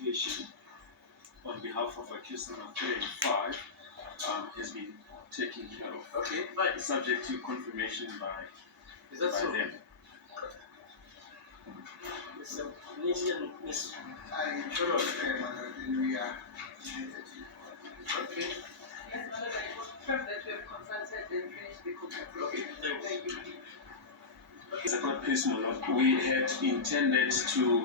application on behalf of accused number 35 has been taken care of. Okay, fine. Subject to confirmation by them. Mr. Miss. I'm sure we are Okay. confirm that we have consulted and finished the cooking. Okay, thank you. As a court case, we had intended to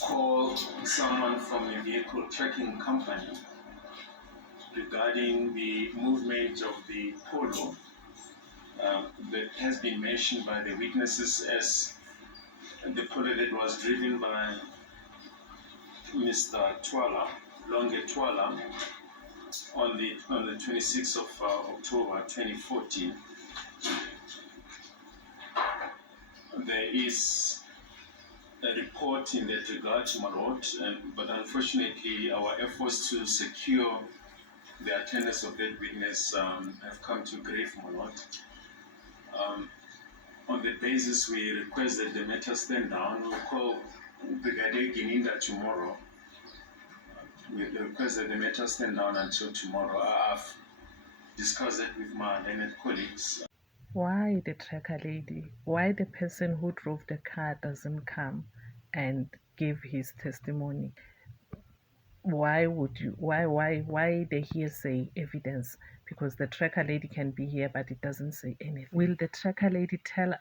call someone from a vehicle tracking company regarding the movement of the polo that has been mentioned by the witnesses as the polo that was driven by Mr. Twala, Longe Twala, on the 26th of October 2014. There is a report in that regard, my lord, but unfortunately our efforts to secure the attendance of that witness have come to grief, my lord. On the basis we request that the matter stand down. We'll call Brigadier Gininda tomorrow. We request that the matter stand down until tomorrow. I've discussed that with my learned colleagues. Why the tracker lady? Why the person who drove the car doesn't come and give his testimony? Why would you? Why the hearsay evidence? Because the tracker lady can be here, but it doesn't say anything. Will the tracker lady tell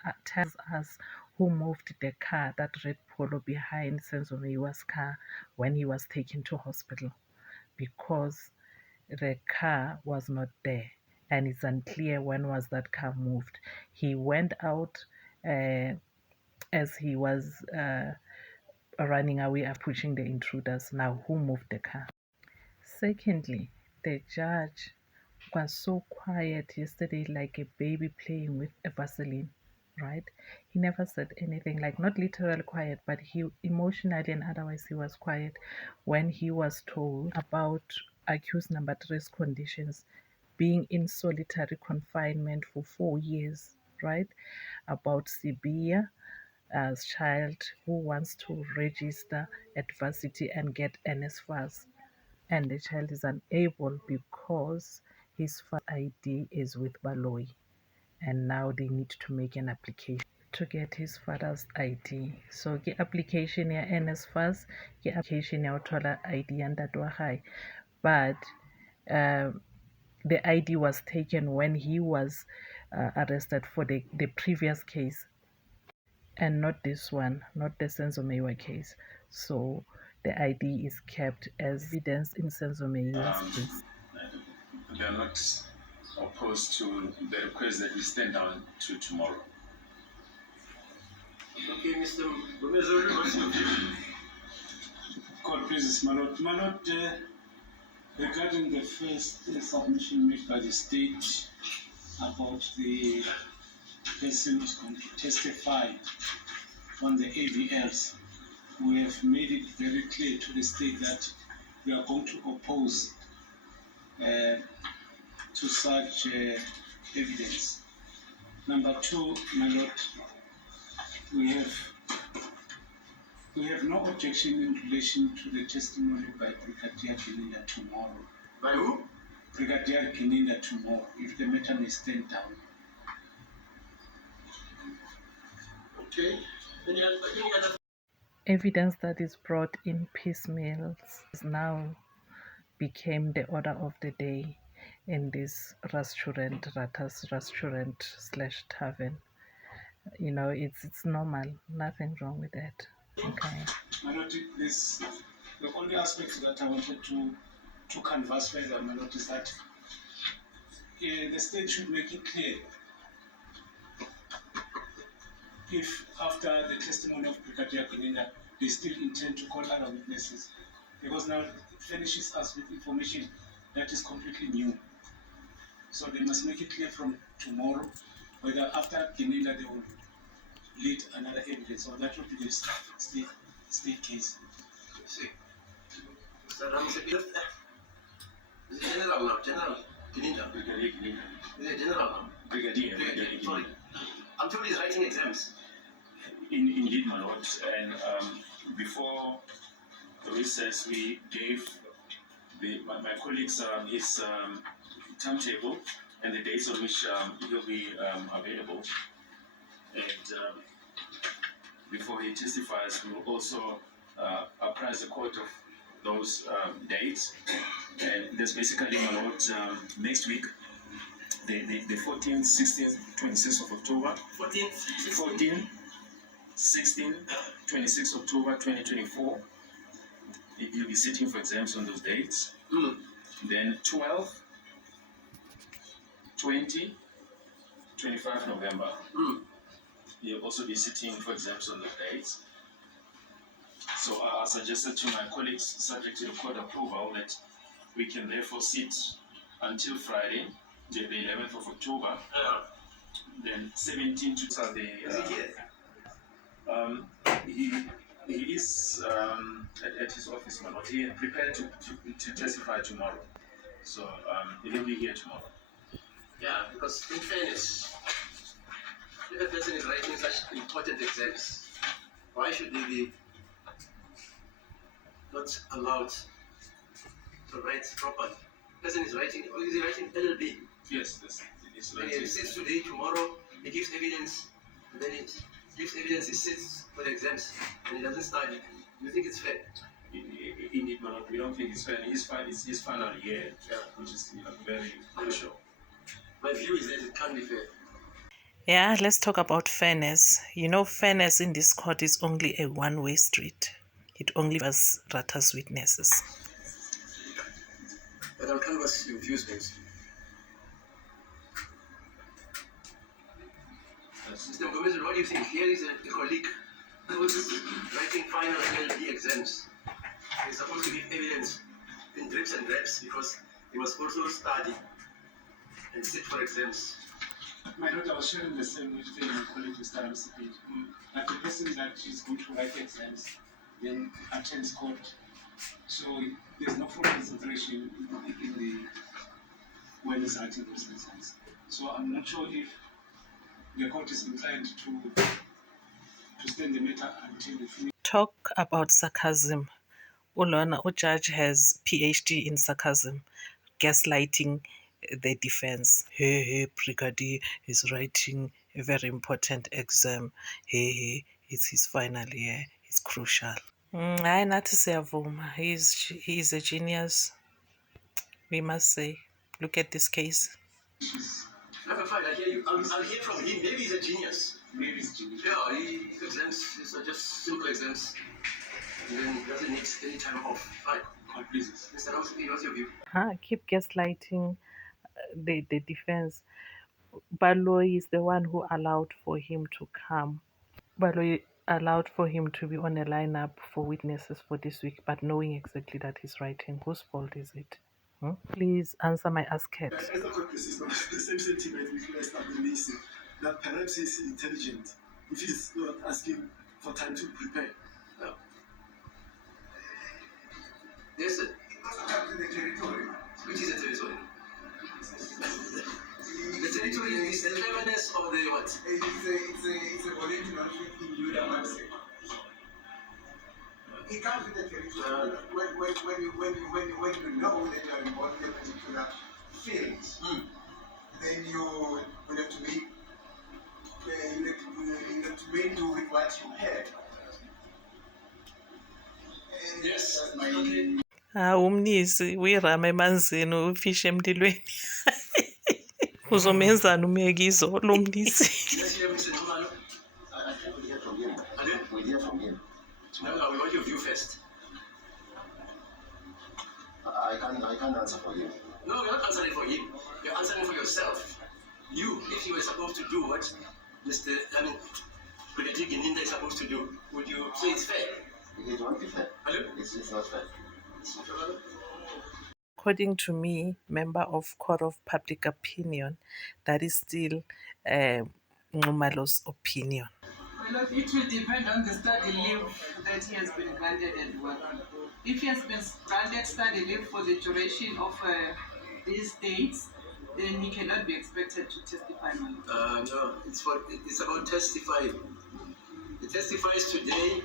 us who moved the car, that red Polo, behind Senzomeiwa's car when he was taken to hospital? Because the car was not there, and it's unclear when was that car moved. He went out as he was running away after pushing the intruders. Now, who moved the car? Secondly, the judge was so quiet yesterday, like a baby playing with a Vaseline, right? He never said anything, like not literally quiet, but he emotionally and otherwise he was quiet when he was told about accused number 3's conditions, being in solitary confinement for 4 years, right? About Sibia, as child who wants to register at varsity and get NSFAS, and the child is unable because his ID is with Baloyi, and now they need to make an application to get his father's ID. So the application ya NSFAS, the application ya uthola ID ya ntate wa gae, but the ID was taken when he was arrested for the previous case, and not this one, not the Senzomeiwa case. So the ID is kept as evidence in Senzomeiwa's case. They are not opposed to the request that we stand down to tomorrow. Okay, Mr. Gomez, what's your view? Court please, my lord. My lord, regarding the first submission made by the state about the person who's going to testify on the AVLs, we have made it very clear to the state that we are going to oppose to such evidence. Number two, my lord, we have no objection in relation to the testimony by Brigadier Gininda tomorrow. By who? Brigadier Gininda tomorrow, if the matter may stand down. Okay. Any other? Evidence that is brought in piecemeals now became the order of the day in this restaurant, Ratas restaurant / tavern. You know, it's normal, nothing wrong with that. Okay. My lord, this, the only aspect that I wanted to canvass further, my lord, is that the state should make it clear if after the testimony of Brigadier Gininda, they still intend to call other witnesses, because now it furnishes us with information that is completely new. So they must make it clear from tomorrow whether after Gininda they will lead another evidence, or that will be the state case. See. Mr. Ramsey, is it general now? General Gininda? Brigadier Gininda. Is it general now? Brigadier Sorry. Gininda. I'm told he's writing exams. Indeed, my lord. And before recess, we gave my colleagues his timetable and the dates on which he'll be available. And before he testifies, we will also apprise the court of those dates. And there's basically a lot next week, the 14th, 16th, 26th of October. 14, 16, 26 October 2024. You'll be sitting for exams on those dates. Then 12, 20, 25 November. You'll also be sitting for exams on those dates. So I suggested to my colleagues, subject to the court approval, that we can therefore sit until Friday, the 11th of October. Then 17 to Saturday. He is at his office now, but he is prepared to testify tomorrow. So he'll be here tomorrow. Yeah, because in fairness, if a person is writing such important exams, why should they be not allowed to write properly? The person is writing, or is he writing LLB? Yes, this is Then he sits today, tomorrow, he gives evidence, and then he gives evidence, he sits for the exams, and he doesn't study. Do you think it's fair? Indeed, we don't think it's fair. It's his final year, which is very crucial. My view is that it can't be fair. Yeah, let's talk about fairness. You know, fairness in this court is only a one-way street. It only Ratas witnesses. But I'll canvass your views, please. Mr. Mgomezulu, what do you think? Here is a colleague who is writing final LLB exams. He's supposed to give evidence in drips and drabs because he must also study and sit for exams. My daughter was sharing the same with the colleague Mr. Ramsey. That the person that is going to write exams then attends court. So there's no full concentration in the when he's writing those exams. So I'm not sure if the court is inclined to stand the matter until the finish. Talk about sarcasm. Ulona, judge has PhD in sarcasm, gaslighting the defense. Hey, Brigadier is writing a very important exam. Hey, it's his final year. It's crucial. I nathi siyavuma. He's a genius. We must say. Look at this case. Number 5, I hear you. I'll hear from him. Maybe he's a genius. Maybe it's genius. Yeah, his exams are just simple exams. And then he doesn't need any time off. Right. God pleases. Mr. Ramsey, what's your view? Keep gaslighting the defense. Baloyi is the one who allowed for him to come. Baloyi allowed for him to be on a lineup for witnesses for this week, but knowing exactly that he's writing. Whose fault is it? Please answer my asket. As the court persists on the same sentiment we placed at the least, that perhaps he's intelligent if he's not asking for time to prepare. No. Yes, sir. Which is a territory? The territory is the cleverness of the what? It's a voluntary conflict in Judah mindset. It comes with the territory. When you know that you are involved in a particular field, then you will have to make do with what you had. Yes. That's my Okay. Umnisi uyirama emanzini ufishe emlilweni. Uzomenzani umekizo lo mnisi? Let's hear Mr. Numalo. I think we'll hear from him. Pardon? We'll hear from him. No, we want your view first. I can't answer for him. No, you're not answering for him. You're answering for yourself. You, if you were supposed to do what Brigadier Gininda is supposed to do, would you say it's fair? It won't be fair. Hello? It's not fair. According to me, member of Court of Public Opinion, that is still Ngumalo's opinion. Well, it will depend on the study leave that he has been granted at work. If he has been granted study leave for the duration of these dates, then he cannot be expected to testify. No, it's about testifying. He testifies today,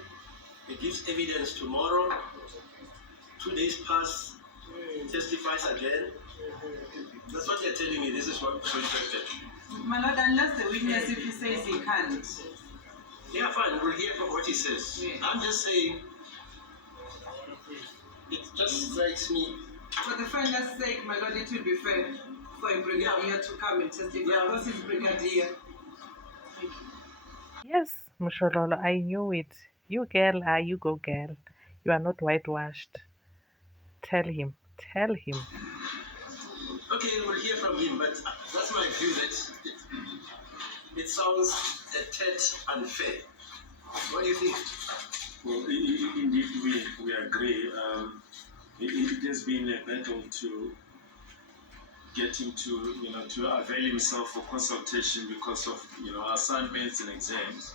he gives evidence tomorrow, 2 days pass, testifies again. That's what they're telling me. This is what so interested. My lord, unless the witness, if he says he can't. Yeah, fine. We'll hear from what he says. Yeah. I'm just saying, it just strikes me. For the fairness sake, my lord, it will be fair for a brigadier to come and testify because he's brigadier. Yes, Mushololo, I knew it. You girl, you go girl. You are not whitewashed. Tell him. Tell him. Okay, we'll hear from him, but that's my view that it sounds a tad unfair. What do you think? Well, indeed, we agree. It has been a battle to get him to avail himself of consultation because of assignments and exams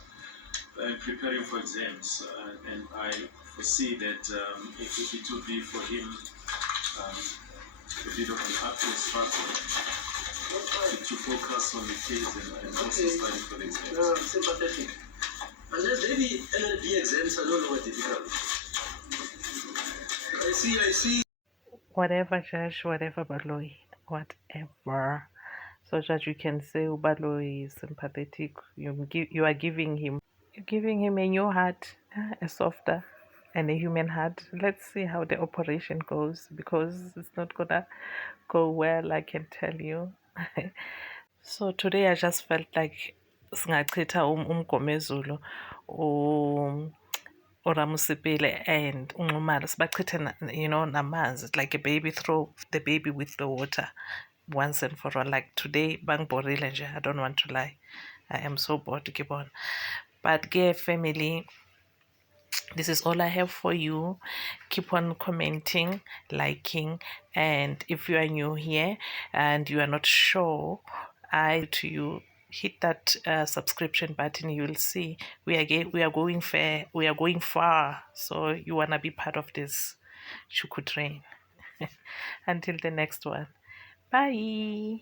and preparing for exams. And I foresee that it will be for him a bit of an uphill struggle to focus on the case and also study for the exams. Sympathetic. Unless maybe NLB exams are no longer difficult. I see. Whatever, Judge, whatever, Baloyi, whatever. So, Judge, you can say Baloyi is sympathetic. You are giving him. You're giving him a new heart, a softer and a human heart. Let's see how the operation goes because it's not gonna go well, I can tell you. So today I just felt like singachitha umgomezulu uRamusipile and uNxumalo sibachithe namanzi, like a baby, throw the baby with the water once and for all. Like today bangborile nje, I don't want to lie, I am so bored to keep on. But ke family, this is all I have for you. Keep on commenting, liking, and if you are new here and you are not sure, to you hit that subscription button. You will see we are going fair, we are going far, so you wanna be part of this Chuku train. Until the next one, bye.